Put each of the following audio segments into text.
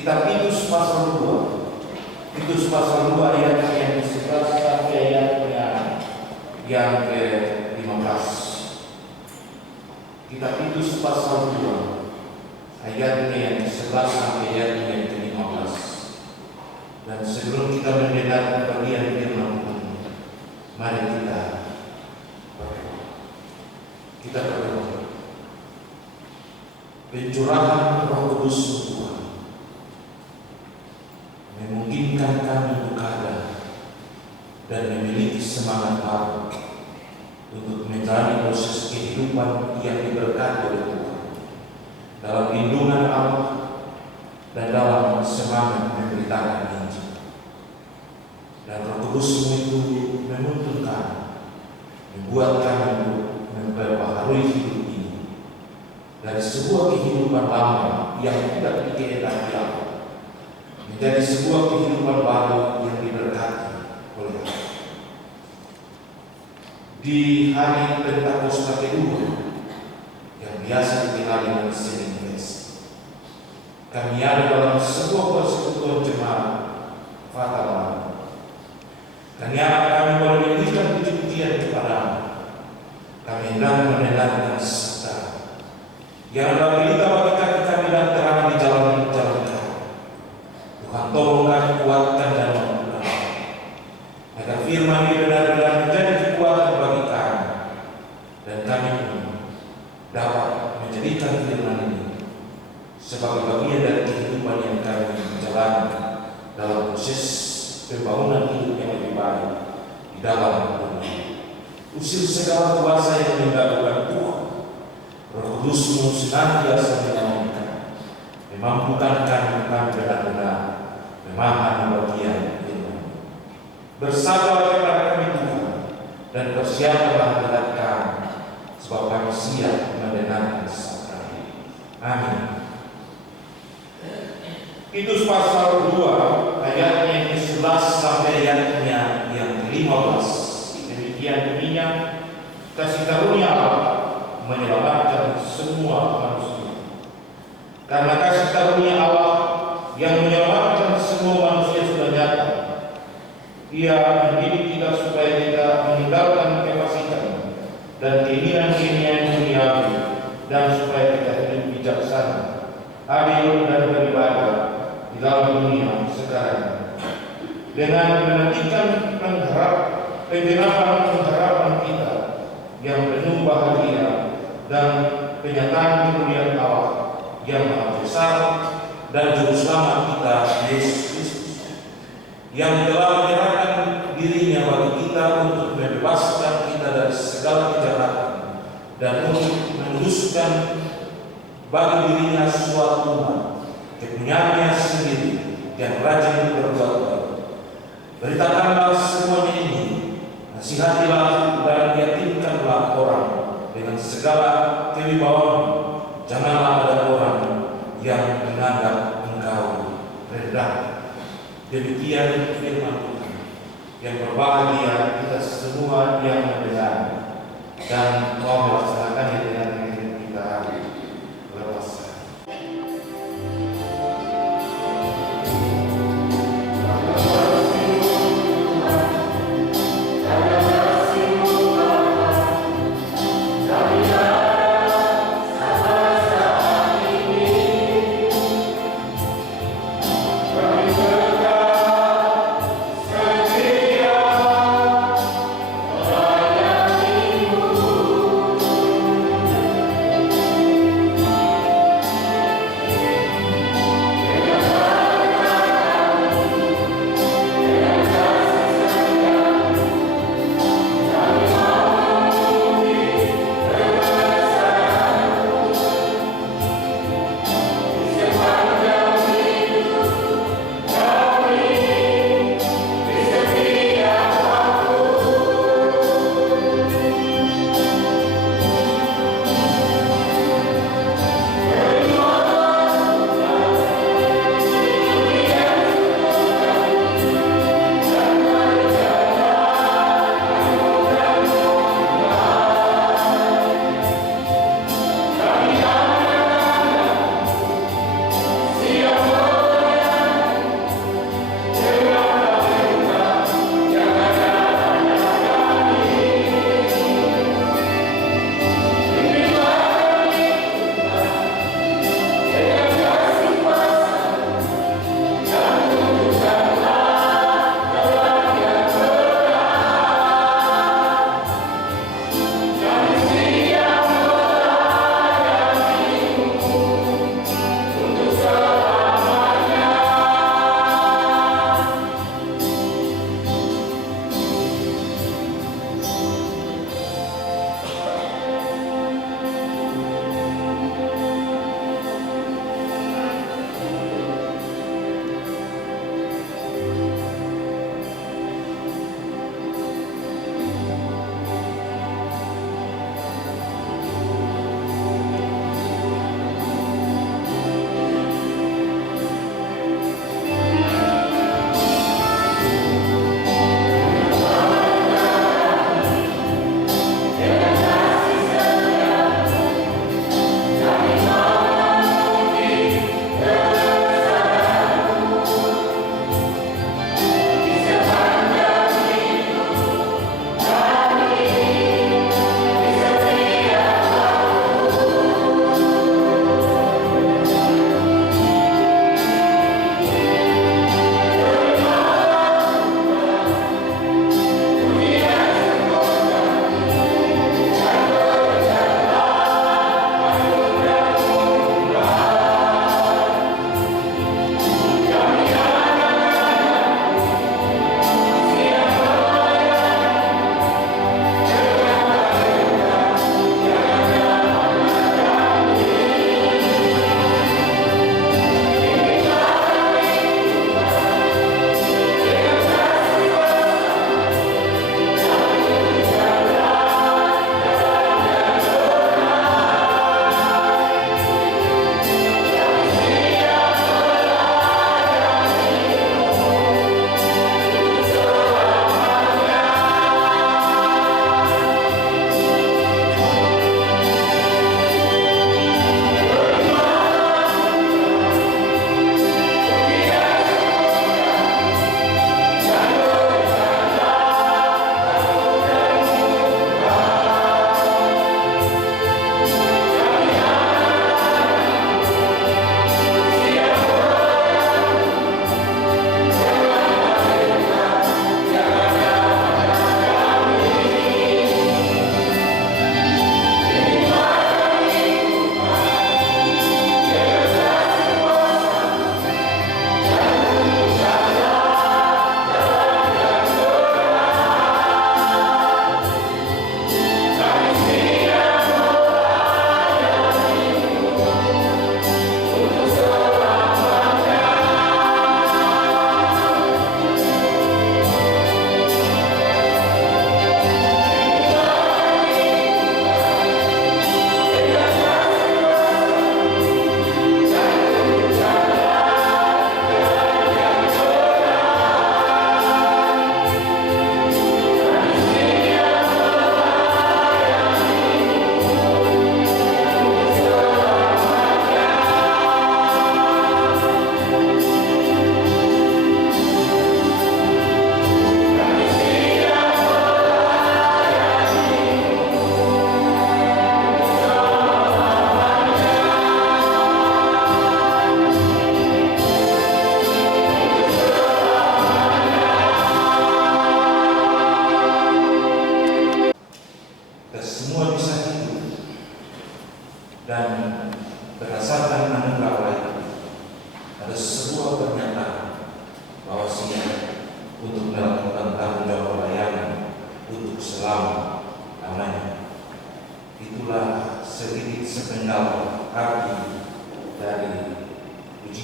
Kitab Titus pasal 2. Titus pasal 2 ayat yang ke-11 sampai ayatnya yang ke-15. Kitab Titus pasal 2 ayatnya yang ke-11 sampai ayatnya yang ke-15. Dan sebelum kita mendengar bagian firman Tuhan, mari kita berdoa. Pencurahan Roh Kudus Tuhan memungkinkan kami untuk ada dan memiliki semangat baru untuk menjalani proses kehidupan yang diberkati oleh Tuhan dalam lindungan Allah dan dalam semangat memberitakan Injil. Dan Roh Kudus itu menuntun kami, membuat kami untuk memperbaharui hidup ini dari sebuah kehidupan lama yang tidak dikehendaki Allah menjadi sebuah kehidupan baru yang diberkati oleh Allah. Di hari Pentakosta kedua yang biasa dikenal dengan Senin Fest, kami ada dalam sebuah persekutuan jemaat Fathama. Dan yang kami boleh memberikan puji-pujian kepada kami hendak mendengarkan sabda yang adalah berita bagi kami dan terang di jalan-jalan kami. Tuhan tolong kami kuatkan dan mampukan agar firman ini benar-benar menjadi kekuatan bagi kami dan kami pun dapat menjadikan firman ini sebagai bagian dari kehidupan yang kami jalani dalam proses pembangunan hidup yang lebih baik di dalam dunia. Usir segala kuasa yang mengganggukan Tuhan. Roh Kudus-Mu senantiasa menyembuhkan, memampukan kami benar-benar memahami bagian firman. Bersabar kepada kami Tuhan dan persiapkanlah hati kami, sebab kami siap mendengarkan sabda. Amin. Titus pasal 2 ayatnya yang ke-11 sampai ayatnya yang ke-15. Demikian bunyinya, kasih karunia Allah menyelamatkan semua manusia. Karena kasih karunia Allah yang menyelamatkan semua manusia sudah nyata. Ia mendidik kita supaya kita meninggalkan kefasikan dan keinginan-keinginan duniawi, dan supaya kita hidup bijaksana, adil dan beribadah di dalam dunia sekarang, dengan menantikan pengharapan kita yang penuh bahagia dan penyataan kemuliaan Allah yang maha besar dan juru selamat kita Yesus Kristus, yang telah menyerahkan dirinya bagi kita untuk membebaskan kita dari segala kejahatan dan untuk menuduskan bagi dirinya suatu umat kepunyaannya sendiri yang rajin berbuat baik. Beritakanlah semuanya ini, nasihatilah dan yakinkanlah orang dengan segala kewibawaan. Janganlah ada orang yang menganggap engkau rendah. Demikian firman Tuhan. Yang berbahagia kita semua yang mendengar dan mau melaksanakannya dengan hidup kita lepas.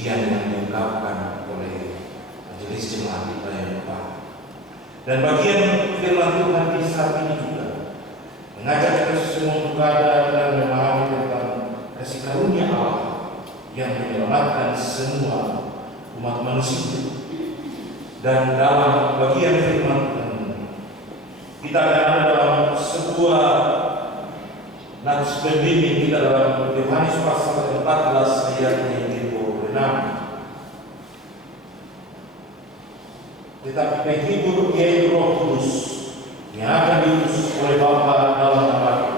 pujian yang diungkapkan oleh majelis jemaat kita yang berbahagia. Dan bagian firman Tuhan di saat ini juga mengajak kita semua untuk ada dan memahami tentang kasih karunia Allah yang menyelamatkan semua umat manusia. Dan dalam bagian firman Tuhan kita akan ada dalam sebuah nats pembimbing kita dalam Yohanes pasal 14 ayatnya yang ke-26. Tetapi penghibur yaitu Roh Kudus yang akan diutus oleh Bapa dalam nama-Nya.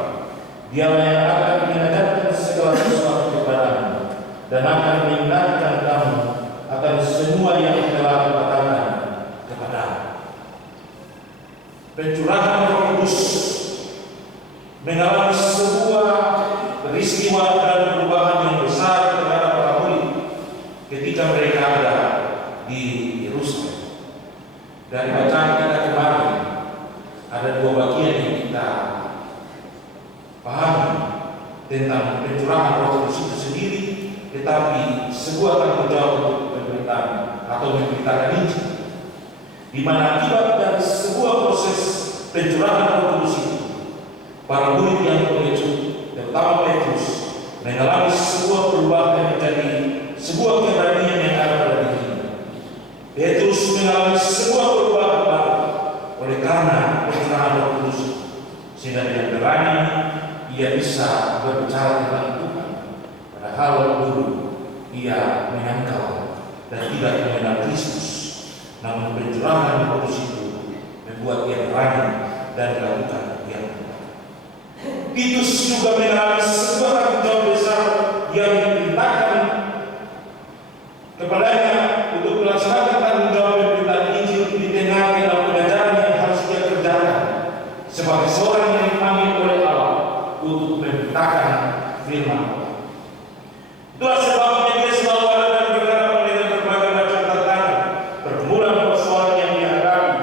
Dialah yang akan mengajarkan segala sesuatu kepadamu dan akan mengingatkan kamu akan semua yang telah kukatakan kepadamu. Pencurahan Roh Kudus mengalami sebuah peristiwa dan perubahan yang besar terhadap para murid ketika mereka ada di Yerusalem. Dari bacaan kita kemarin ada dua bagian yang kita pahami tentang pencurahan Roh Kudus itu sendiri, tetapi sebuah tanggung jawab untuk pemberitaan atau memberitakan Injil, di mana akibat dari sebuah proses pencurahan Roh Kudus itu, para murid yang pengecut, terutama Petrus, mengalami sebuah perubahan menjadi sebuah keberanian yang ada pada dirinya. Petrus mengalami sebuah perubahan baru oleh karena pencurahan Roh Kudus, sehingga dengan berani ia bisa berbicara tentang Tuhan, padahal dulu ia menyangkal dan tidak mengenal Kristus. Namun pencurahan Roh Kudus itu membuat ia berani dan melakukan yang benar. Titus juga mengalami sebuah tanggung jawab besar yang diperintahkan kepadanya untuk melaksanakan tanggung jawab pemberitaan Injil di tengah dalam pengajaran yang harus dia kerjakan sebagai seorang yang dipanggil oleh Allah untuk memberitakan firman Allah. Itulah sebabnya dia selalu ada dan berhadapan dengan berbagai macam tantangan, pergumulan persoalan yang dihadapi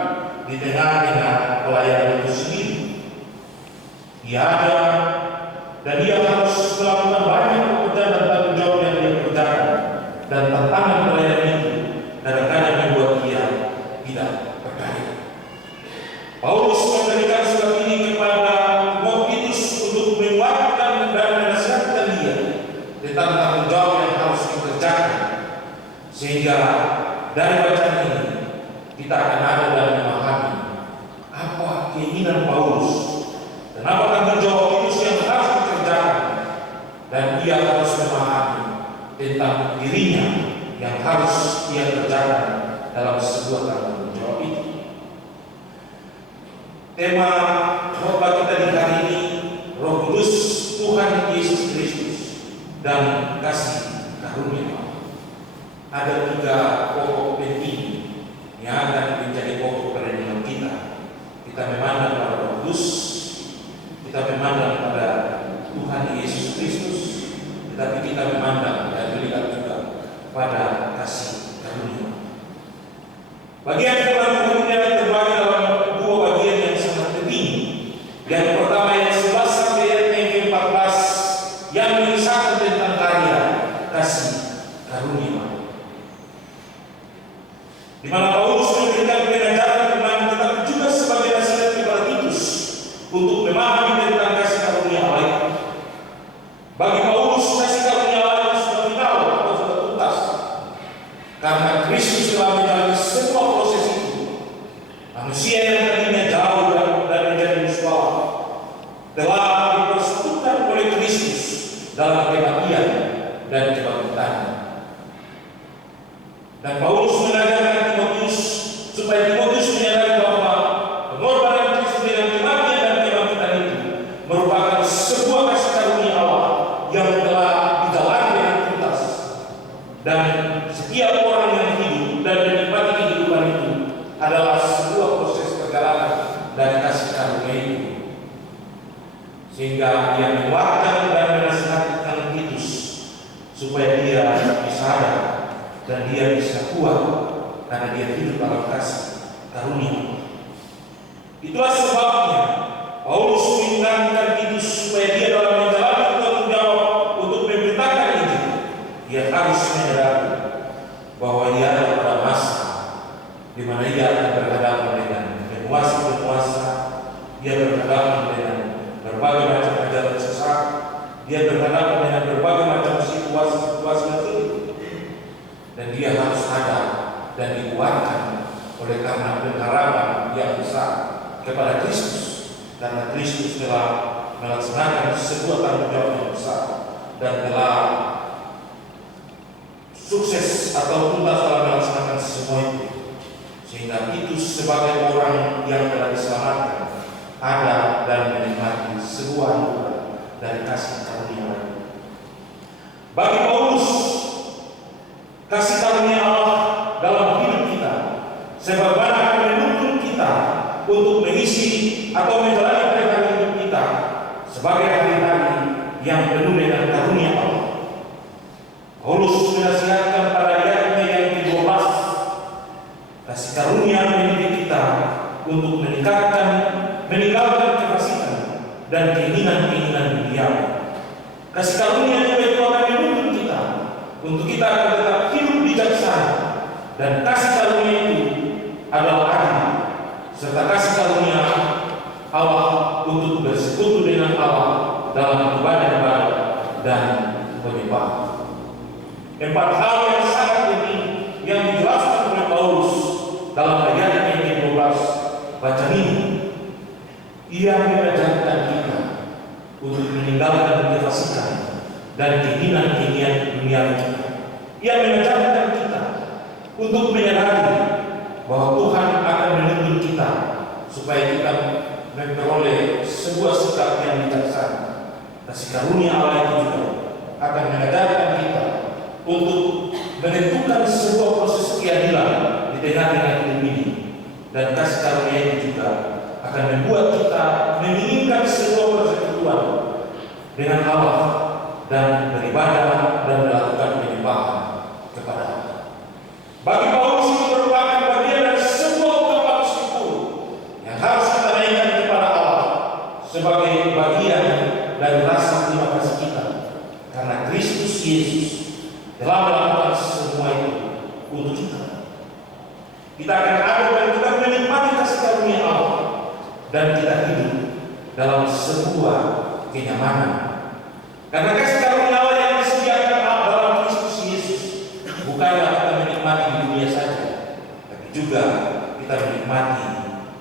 di tengah-tengah pelayanan itu sendiri. Dia ada dan dia harus melakukan banyak pekerjaan dan tanggung jawab yang dia kerjakan, dan tantangan pelayanan itu kadang-kadang membuat dia tidak berdaya. Paulus memberikan surat ini kepada Timotius untuk menguatkan dan menasihatkan dia tentang tanggung jawab yang harus dikerjakan, sehingga dari bacaan ini kita akan ada dan memahami apa keinginan Paulus dan apa tanggung jawab itu yang harus dikerjakan, dan ia harus memahami tentang dirinya yang harus ia kerjakan dalam sebuah tanggung jawab itu. Tema khotbah kita di hari ini, Roh Kudus Tuhan Yesus Kristus dan kasih karunia. Ada tiga pokok penting yang akan menjadi pokok perenungan kita. Kita memandang pada Roh Kudus, kita memandang pada Tuhan Yesus Kristus, tetapi kita memandang dan melihat juga pada kasih karunia. Bagian firman Tuhan ini terbagi dalam dua bagian yang sangat penting. Yang pertama ayat 11 sampai ayat yang ke-14 yang mengisahkan tentang karya kasih karunia, di mana Paulus memberikan pengajaran iman, tetapi juga sebagai nasihat kepada Titus untuk memahami tentang kasih karunia Allah. Bagi Paulus, kasih karunia Allah sudah final atau sudah tuntas, karena Kristus telah menjalani semua proses itu. Manusia yang tadinya jauh dan menjadi musuh Allah telah dipersatukan oleh Kristus dalam kematian dan kebangkitannya. Dan Paulus mengajarkan Timotius supaya Timotius menyadari bahwa pengorbanan Kristus dengan kematian dan kebangkitan itu merupakan sebuah kasih karunia Allah yang telah dijalani dengan tuntas, dan setiap orang yang hidup dan menikmati kehidupan itu adalah sebuah proses perjalanan dari kasih karunia itu, sehingga dia menguatkan dan menasihatkan Titus supaya dia bisa ada dan dia bisa kuat karena dia hidup dalam kasih karunia. Itulah sebabnya Paulus mengingatkan Titus supaya dia dalam menjalani tanggung jawab untuk memberitakan Injil, dia harus menyadari bahwa ia ada pada masa di mana ia akan berhadapan dengan penguasa-penguasa, dia berhadapan dengan berbagai macam ajaran sesat, dia berhadapan dengan berbagai macam situasi yang sulit, dan dia harus ada dan dikuatkan oleh karena pengharapan yang besar kepada Kristus, karena Kristus telah melaksanakan sebuah tanggung jawab yang besar dan telah sukses atau tuntas dalam melaksanakan semua itu, sehingga itu sebagai orang yang telah diselamatkan ada dan menikmati sebuah anugerah dari kasih karunia. Bagi Paulus, kasih karunia Allah dalam hidup kita sebagaimana akan menuntun kita untuk mengisi atau menjalani hari hidup kita sebagai hari-hari yang penuh dengan karunia Allah. Paulus menasihatkan pada ayatnya yang ke-12, kasih karunia mendidik kita untuk meninggalkan kefasikan dan keinginan-keinginan dunia. Kasih karunia juga itu akan menuntun kita untuk kita akan tetap hidup bijaksana, dan kasih karunia itu adalah adil, serta kasih karunia Allah untuk bersekutu dengan Allah dalam ibadah-ibadah dan penyembahan. 4 hal yang sangat penting yang dijelaskan oleh Paulus dalam ayat yang ke-12 baca ini. Ia mengajarkan kita untuk meninggalkan kefasikan dan keinginan-keinginan dunia kita. Ia mengajarkan kita untuk menyadari bahwa Tuhan akan menuntun kita supaya kita memperoleh sebuah sikap yang bijaksana. Kasih karunia Allah itu juga akan mengajarkan kita untuk menentukan sebuah proses keadilan di tengah-tengah hidup ini, dan kasih karunia ini juga akan membuat kita menginginkan sebuah persekutuan dengan Allah dan beribadah dan melakukan penyembahan kepada Allah. Bagi Paulus itu merupakan bagian dari sebuah ungkapan syukur yang harus kita naikkan kepada Allah sebagai bagian dari rasa terima kasih kita, karena Kristus Yesus telah melakukan semua itu untuk kita. Kita akan ada dan kita menikmati kasih karunia Allah, dan kita hidup dalam sebuah kenyamanan. Karena kasih karunia Allah yang disediakan Allah dalam Kristus Yesus bukanlah kita menikmati di dunia saja, tapi juga kita menikmati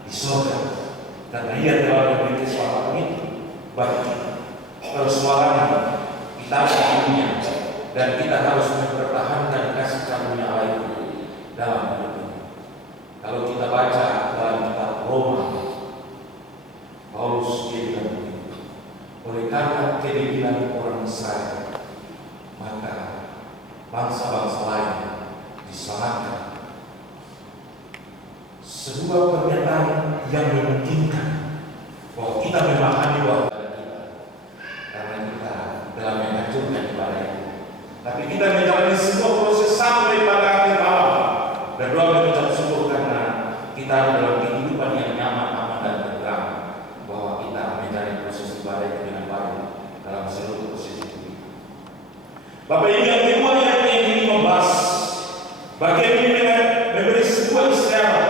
di surga, karena Ia telah memberi keselamatan itu bagi kita. Persoalannya kita ada di dunia, dan kita harus mempertahankan kasih karunia Allah itu dalam hidup ini. Kalau kita baca dalam kitab Roma, Paulus bilang begini, oleh karena kedegilan orang Israel, maka bangsa-bangsa lain diselamatkan. Sebuah pernyataan yang memungkinkan bahwa kita memahami bahwa kita, karena kita dalam menghancurkan ibadah itu. Tapi kita menjalani sebuah proses sampai pada akhir malam, berdoa mengucap syukur karena kita ada dalam kehidupan yang nyaman, aman, dan tenang, bahwa kita menjalani proses ibadah itu dengan baik dalam seluruh proses itu. Bapak Ibu yang kedua yang ingin membahas bagian ini dengan memberi sebuah isyarat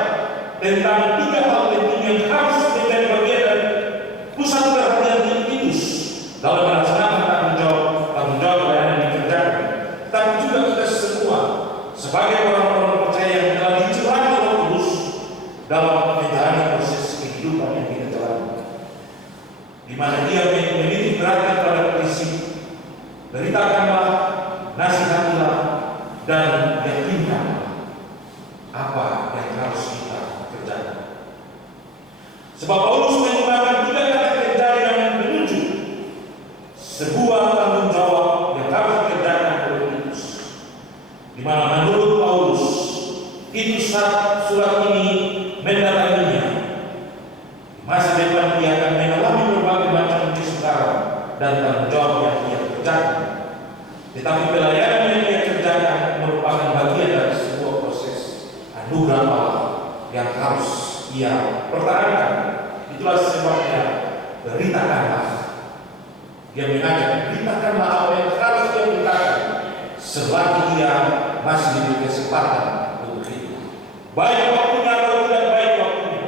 tentang 3 hal penting yang harus menjadi bagian dari pusat perhatian Titus dalam melaksanakan tanggung jawab yang dikerjakan. Tapi juga kita semua sebagai orang-orang percaya yang telah dicurahkan Roh Kudus dalam menjalani proses kehidupan yang kita jalani, di mana Dia menitik beratkan pada prinsip beritakanlah, nasihatilah, dan yakinkan apa yang harus kita kerjakan. Sebab Paulus menggunakan 3 kata kerja yang menunjuk sebuah tanggung jawab yang harus dikerjakan oleh Titus, di mana menurut Paulus Titus surat ini mendatanginya. Masa depan dia akan mengalami berbagai macam kesukaran dan tanggung jawab yang dia kerjakan. Tetapi pelayanan yang dia kerjakan merupakan bagian dari sebuah proses anugerah Allah yang harus ia pertahankan. Itulah sebabnya beritakanlah. Dia mengajak, beritakanlah apa yang harus dia beritakan selagi ia masih diberi kesempatan untuk itu. Baik waktunya atau tidak baik waktunya,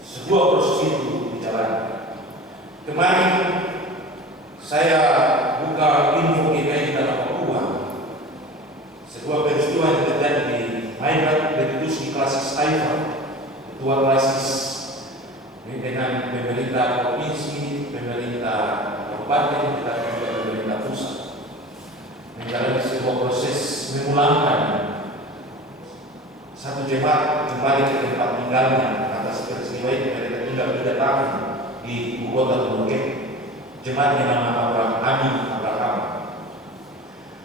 sebuah proses itu dijalani. Kemarin saya buka info GKI dalam Papua, sebuah peristiwa yang terjadi di Maibrat Begitu Klasis Taiwan, ketua klasis dengan pemerintah provinsi, pemerintah kabupaten, dan juga pemerintah pusat menjalani sebuah proses memulangkan satu jemaat kembali ke tempat tinggalnya atas peristiwa itu. Mereka tinggal 3 tahun di ibu kota Bukit. Jemaat yang nama Abraham.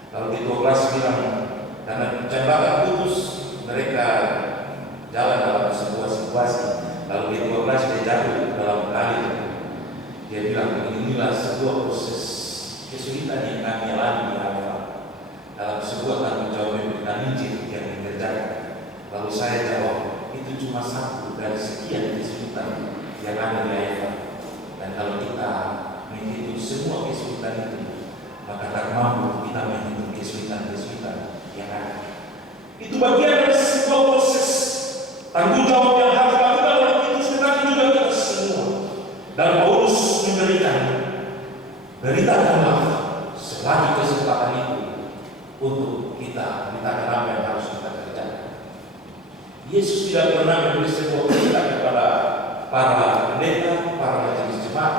Lalu ketua kelas bilang, karena jembatan putus, mereka jalan dalam sebuah situasi. Lalu ketua kelas dia jatuh dalam kali. Dia bilang, inilah sebuah proses kesulitan yang kami alami di awal dalam sebuah tanggung jawab dan Injil yang dikerjakan. Lalu saya jawab, itu cuma satu dari sekian kesulitan yang ada di Eva. Dan kalau kita menghitung semua kesulitan itu, maka tak mampu kita menghitung kesulitan-kesulitan yang ada. Itu bagian dari sebuah proses tanggung jawab yang harus dilakukan oleh Kristus, tetapi juga kita semua. Dan Paulus memberikan, beritakanlah selagi kesempatan itu untuk kita beritakan apa yang harus kita kerjakan. Yesus tidak pernah memberi sebuah perintah kepada para pendeta, para majelis jemaat,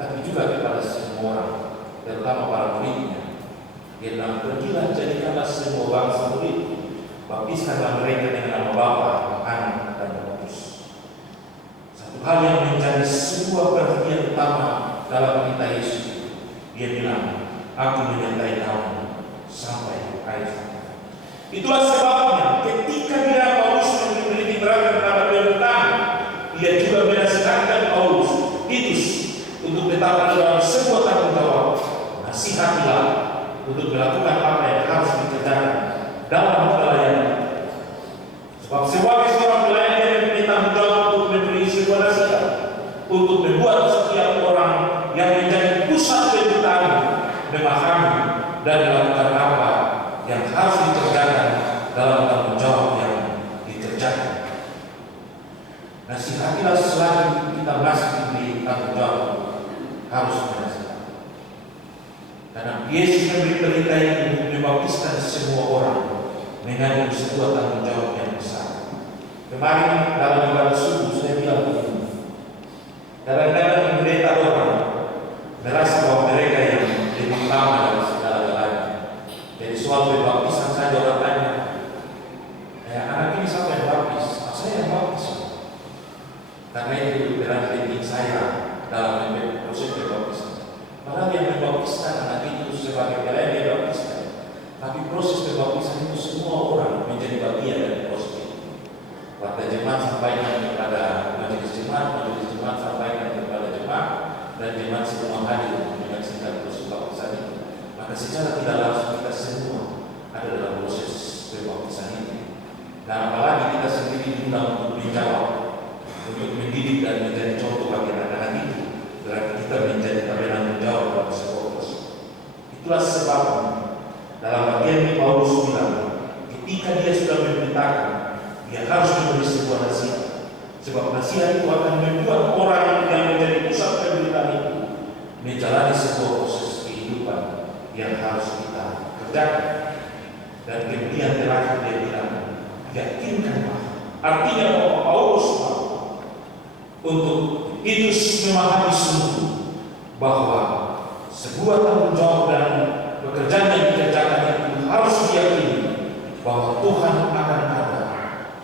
tapi juga kepada semua orang, terutama para muridnya. Dia bilang, pergilah jadikanlah semua bangsa murid, baptiskanlah mereka dengan nama Bapa, Anak, dan Roh Kudus. Satu hal yang menjadi sebuah perhatian utama dalam kita Yesus, dia bilang, aku menyertai kamu sampai akhir zaman. Itulah sebabnya ketika dia Paulus memiliki beragam kepada pemerintahan, dia juga menasihatkan Paulus, Titus, untuk tetap dalam sebuah tanggung jawab. Nasihatilah untuk melakukan apa yang harus dikerjakan dalam pelayanan. Sebab sebagai seorang pelayan dia memiliki tanggung jawab untuk memberi sebuah nasihat, untuk membuat setiap orang yang menjadi pusat pemerintahan memahami dan melakukan apa yang harus dikerjakan dalam tanggung jawab yang dikerjakan. Nasihatilah selagi kita masih diberi tanggung jawab, harus menasihat. Karena Yesus memberi perintah yang untuk membaptiskan semua orang mengandung sebuah tanggung jawab yang besar. Kemarin dalam ibadah subuh saya bilang begini, kadang-kadang pendeta orang merasa bahwa mereka yang lebih utama dalam segala-galanya. Jadi soal pembaptisan saja orang tanya, anak ini siapa yang baptis? Saya yang baptis. Karena itu berarti saya dalam proses pembaptisan. Padahal yang membaptiskan anak itu sebagai pelayan dia baptiskan. Tapi proses pembaptisan itu semua orang menjadi bagian dari proses itu. Waktu jemaat sampaikan kepada majelis jemaat sampaikan kepada jemaat, dan jemaat semua hadir untuk menyaksikan proses pembaptisan itu. Maka secara tidak langsung kita semua ada dalam proses pembaptisan ini. Dan apalagi kita sendiri diundang untuk menjawab, untuk mendidik dan menjadi contoh bagi anak-anak itu, berarti kita menjadi penanggung jawab dalam sebuah proses. Itulah sebabnya dalam bagian ini Paulus bilang, ketika dia sudah memberitakan, dia harus memberi sebuah nasihat. Sebab nasihat itu akan membuat orang yang menjadi pusat pemberitaan itu menjalani sebuah proses kehidupan yang harus kita kerjakan. Dan kemudian terakhir dia bilang, yakinkanlah. Artinya bahwa Paulus untuk Titus memahami sungguh bahwa sebuah tanggung jawab dan pekerjaan yang dikerjakan itu harus diyakini bahwa Tuhan akan ada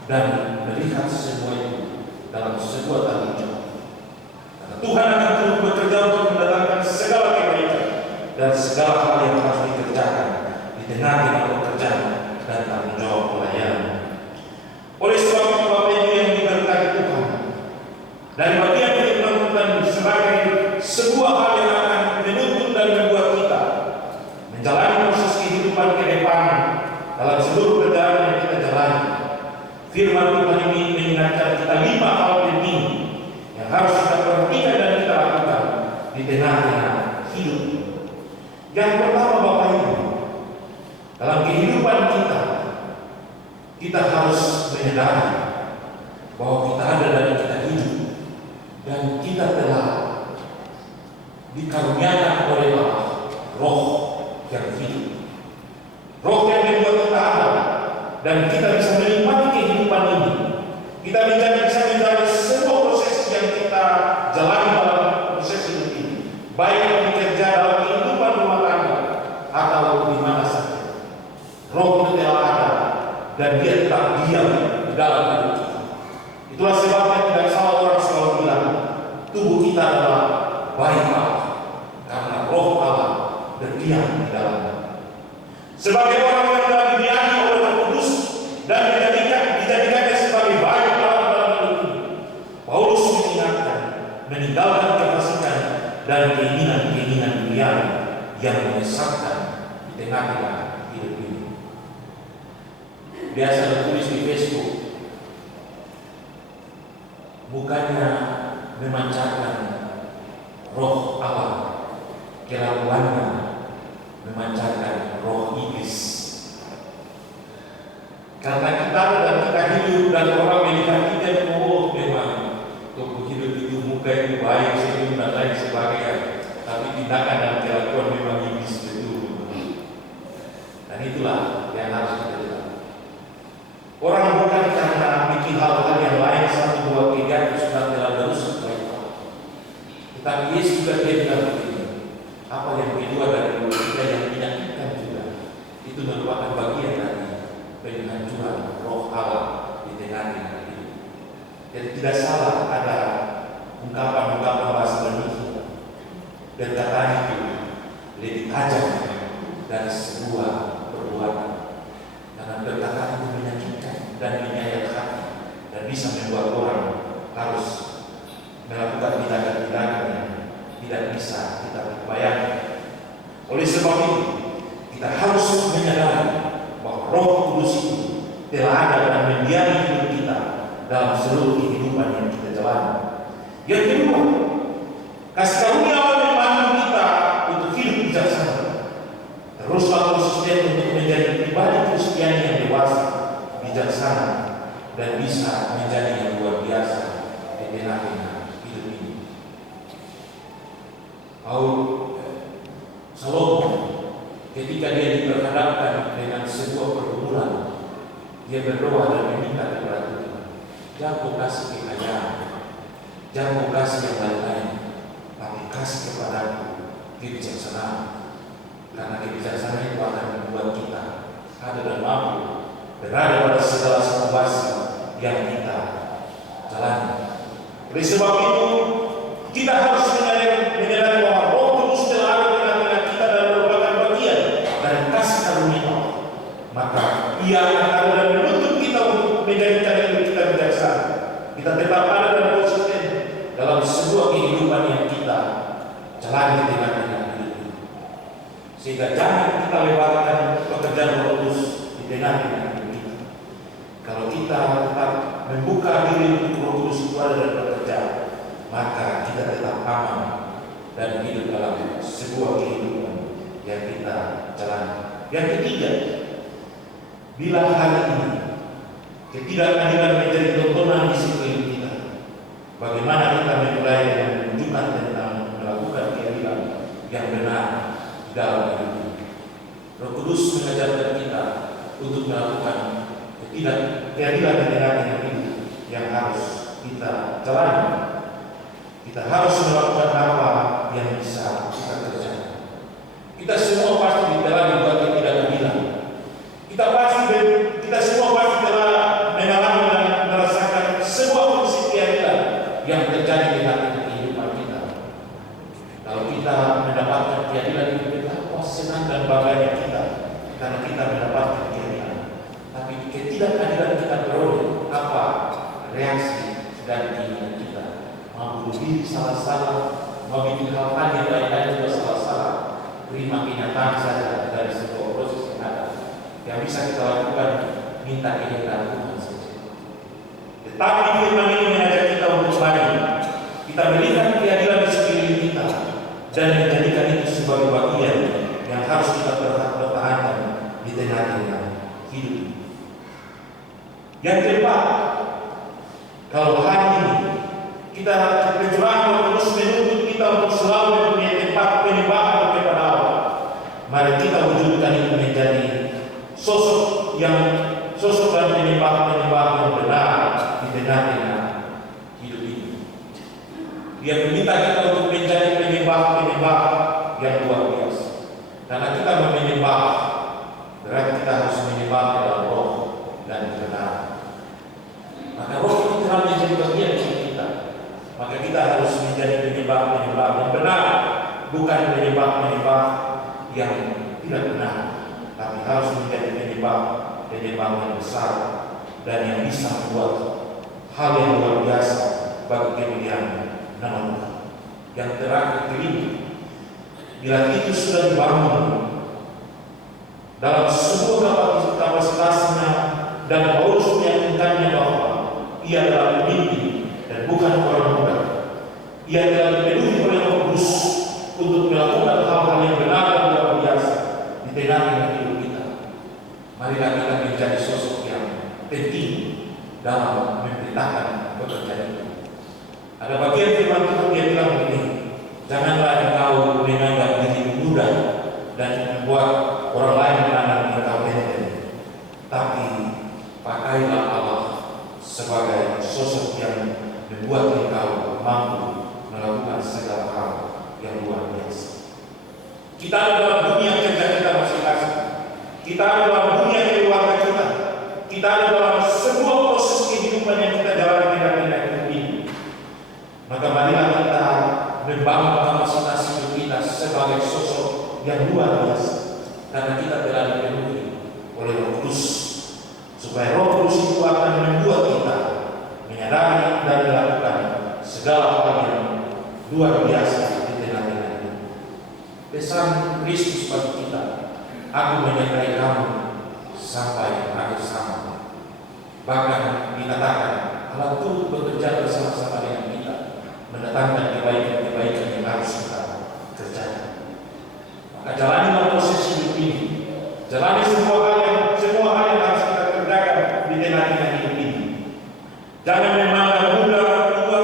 dan melihat semua itu dalam sebuah tanggung jawab. Karena Tuhan akan terus bekerja untuk mendatangkan segala kebaikan dan segala hal yang harus dikerjakan di tengah-tengah pekerjaan dan tanggung jawab pelayanan. Oleh sebab itu Bapak Ibu yang diberkati Tuhan, dari bagian yang dilakukan sebagai sebuah hal yang akan menuntun dan membuat kita menjalani proses kehidupan ke depan dalam seluruh perjalanan yang kita jalani. Firman Tuhan ini mengingatkan kita 5 hal penting yang harus kita perhatikan dan kita lakukan di tengah-tengah hidup. Yang pertama Bapak Ibu, dalam kehidupan kita kita harus menyadari bahwa kita ada dan kita hidup, dan kita telah dikaruniakan oleh Allah roh yang hidup, roh yang membuat kita ada dan kita bisa menikmati kehidupan ini. Kita bisa menjalani semua proses yang kita jalani dalam proses hidup ini, baik bekerja dalam kehidupan rumah tangga atau di mana saja. Roh itu telah ada dan dia tetap diam di dalam hidup kita. Itulah sebabnya tidak salah orang selalu bilang tubuh kita adalah baik Allah, karena roh Allah berdiam di dalamnya. Sebagai orang yang telah didiami oleh Roh Kudus dan dijadikannya sebagai baik Allah dalam hidup ini, Paulus mengingatkan, meninggalkan kefasikan dan keinginan-keinginan dunia yang menyesatkan di tengah-tengah hidup ini. Biasa tertulis di Facebook, bukannya memancarkan roh Allah, kelakuannya memancarkan roh iblis. Karena kita dan kita hidup dan orang melihat kita, oh memang untuk hidup itu muka itu baik, senyum dan lain sebagainya, tapi tindakan dan kelakuan memang iblis betul. Dan itulah yang harus kita lihat. Orang bukan karena bikin hal-hal yang lain satu dua kegiatan sudah telah berusaha baik, tetapi Yesus juga dia bilang begini, apa yang kedua dari kita yang menyakitkan juga itu merupakan bagian dari penghancuran roh Allah di tengah-tengah hidup. Jadi tidak salah ada ungkapan-ungkapan bahasa Indonesia, berkata itu lebih tajam dari sebuah perbuatan, karena perkataan itu menyakitkan dan menyayat hati dan bisa membuat orang harus melakukan tindakan-tindakan yang tidak bisa kita bayangkan. Oleh sebab itu kita harus menyadari bahwa Roh Kudus itu telah ada dan mendiami hidup kita dalam seluruh kehidupan yang kita jalani. Yang kedua, kasih karunia Allah membantu kita untuk hidup bijaksana, teruslah konsisten untuk menjadi pribadi Kristiani yang dewasa, bijaksana, dan bisa menjadi yang luar biasa di tengah-tengah hidup ini. Salomo ketika dia diperhadapkan dengan sebuah pergumulan, dia berdoa dan meminta kepada Tuhan, jangan kau kasih kekayaan, jangan kau kasih yang lain-lain, tapi kasih kepadaku kebijaksanaan, karena kebijaksanaan itu akan membuat kita ada dan mampu berada pada segala situasi yang kita jalani. Oleh sebab itu kita harus menyadari bahwa Roh Kudus telah ada di tengah-tengah kita dan merupakan bagian dari kasih karunia Allah. Maka Ia akan ada dan menuntut kita untuk menjadikan hidup kita bijaksana. Kita tetap ada dan konsisten dalam sebuah kehidupan yang kita jalani di tengah-tengah hidup ini. Sehingga jangan kita lewatkan pekerjaan Roh Kudus di tengah-tengah hidup kita. Kalau kita tetap membuka diri untuk Roh Kudus itu ada dan bekerja, maka kita tetap aman dan hidup dalam sebuah kehidupan yang kita jalani. Yang ketiga, bila hari ini ketidakadilan menjadi tontonan di sekeliling kita, bagaimana kita memulai dengan menunjukkan tentang melakukan keadilan yang benar di dalam hidup ini. Roh Kudus mengajarkan kita untuk melakukan keadilan di tengah-tengah hidup yang harus kita jalani. Kita harus melakukan apa yang bisa kita kerjakan. Kita semua pasti ditelan buat ketidakadilan. Kita semua pasti telah mengalami dan merasakan sebuah kondisi keadilan yang terjadi di tengah kehidupan kita. Kalau kita mendapatkan keadilan itu, betapa senang dan bangganya kita karena kita mendapatkan keadilan. Tapi ketidakadilan kita beroleh, apa reaksi dan keinginan kita? Mau bunuh diri salah-salah, mau bikin hal-hal yang lain-lain juga salah-salah. Terima kenyataan saja dari sebuah proses yang ada. Yang bisa kita lakukan, minta kehendak Tuhan saja. Tetapi firman ini mengajak kita untuk maju. Kita melihat keadilan di sekeliling kita dan menjadikan itu sebagai bagian yang harus kita pertahankan di tengah-tengah hidup. Yang keempat, kalau hari ini kita kecurangan terus menuntut kita untuk selalu mempunyai tempat penyembahan kepada Allah, mari kita wujudkan itu menjadi sosok dan penyembah yang benar di tengah-tengah hidup ini. Dia meminta kita untuk menjadi penyembah yang luar biasa. Karena kita menyembah, berarti kita harus menyembah dalam roh dan kebenaran. Maka roh itu telah menjadi bagian dari kita. Maka kita harus menjadi penyembah yang benar, bukan penyembah yang tidak benar, tapi harus menjadi penyembah yang besar dan yang bisa membuat hal yang luar biasa bagi kemuliaan nama Tuhan. Yang terakhir kelima, bila itu sudah dibangun dalam sebuah kapasitasnya dan Paulus meyakinkannya bahwa ia adalah pemimpin dan bukan orang muda, ia adalah dipenuhi oleh Roh Kudus untuk melakukan hal-hal yang benar dan luar biasa di tengah-tengah hidup kita. Marilah kita menjadi sosok yang penting dalam memperintahkan pekerjaan itu. Ada bagian firman Tuhan yang bilang begini, janganlah engkau menganggap diri muda dan membuat orang lain menganggap engkau enteng, tapi pakailah Allah sebagai sosok yang membuat engkau mampu melakukan segala hal yang luar biasa. Kita ada dalam dunia kerja kita masing-masing. Kita ada dalam dunia keluarga kita. Kita ada dalam sebuah proses kehidupan yang kita jalani dengan hidup ini. Maka marilah kita membangun kapasitas hidup kita sebagai sosok yang luar biasa. Karena kita telah dipenuhi oleh Roh Kudus. Supaya Roh Kudus itu akan membuat kita menyadari dan melakukan segala hal yang luar biasa di tengah-tengah ini. Pesan Kristus bagi kita, aku menyertai kamu sampai akhir zaman. Bahkan dikatakan Allah turut bekerja bersama-sama dengan kita, mendatangkan kebaikan-kebaikan yang harus kita kerjakan. Maka jalanilah proses hidup ini, jalani semua hal yang harus kita kerjakan di tengah-tengah hidup ini. Jangan memandang muda, tua,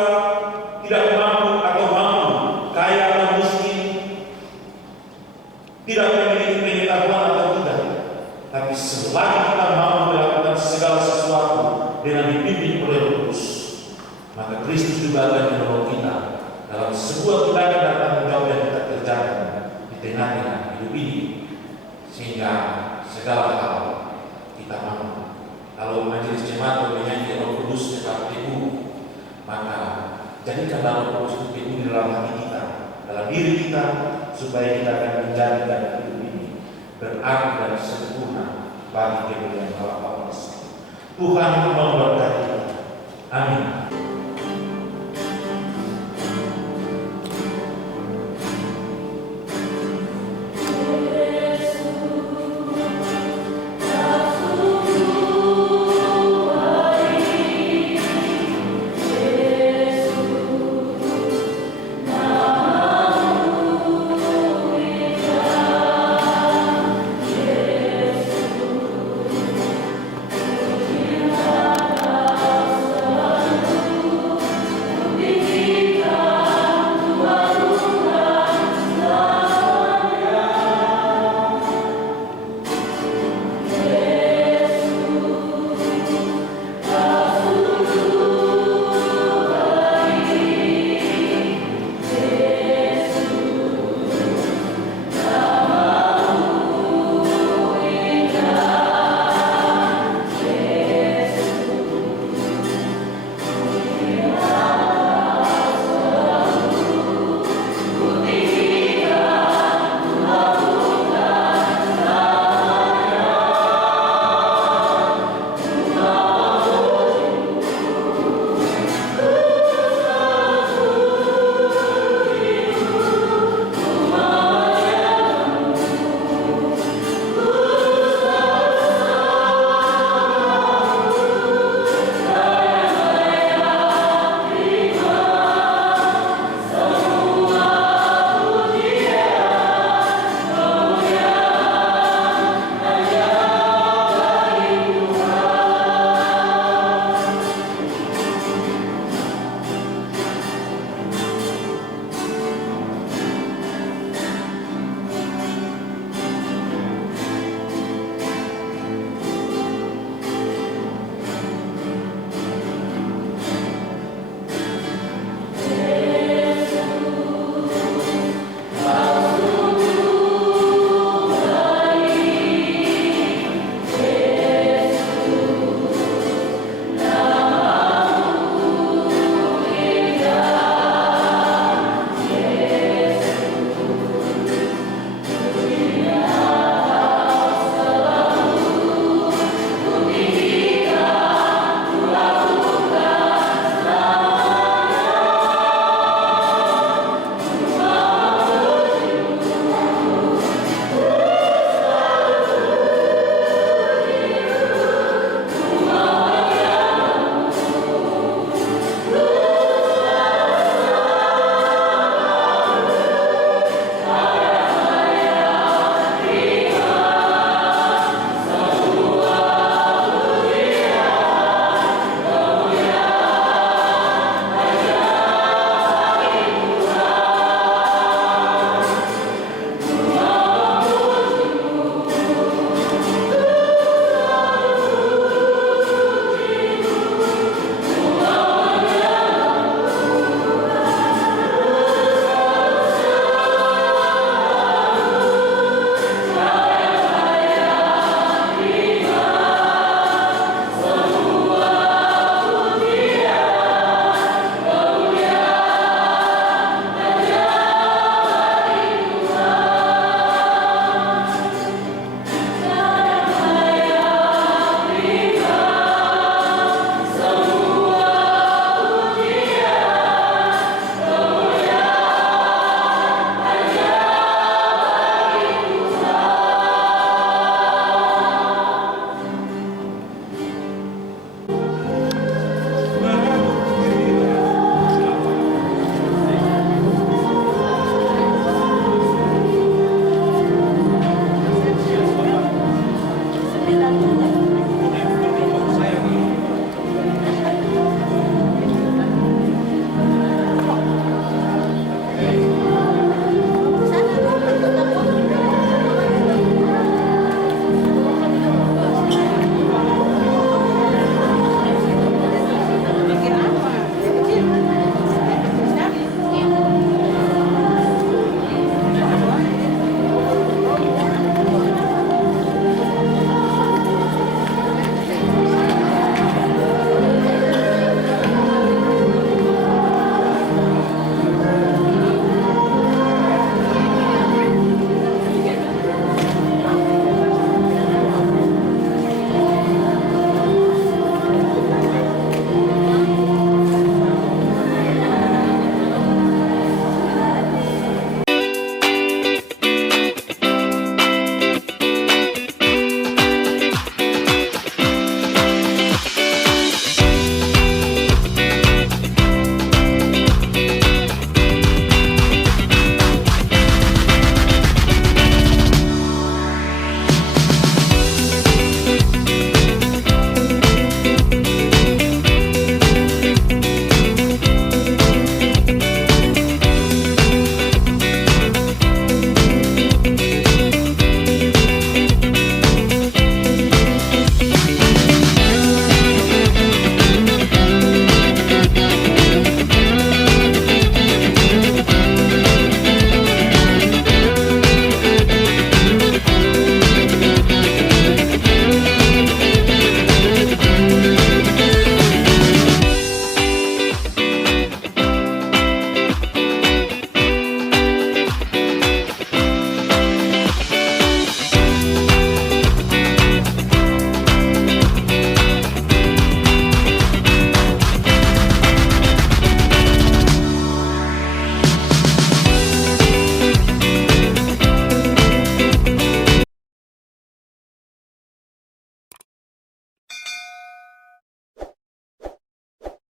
tidak mampu atau mampu, kaya atau miskin, tidak memiliki pengetahuan atau tidak. Tapi selagi kita mampu melakukan segala sesuatu dengan dipimpin oleh Roh Kudus, maka Kristus juga akan menolong kita dalam sebuah tindakan dan tanggung jawab yang kita kerjakan di tengah-tengah hidup ini, sehingga segala hal kita mampu. Kalau majelis jemaat menyanyi Roh Kudus tetap teguh, maka jadikanlah Roh Kudus itu teguh di dalam hati kita, dalam diri kita, supaya kita akan menjadikan hidup ini berarti dan sempurna bagi kemuliaan Allah. Tuhan memberkati.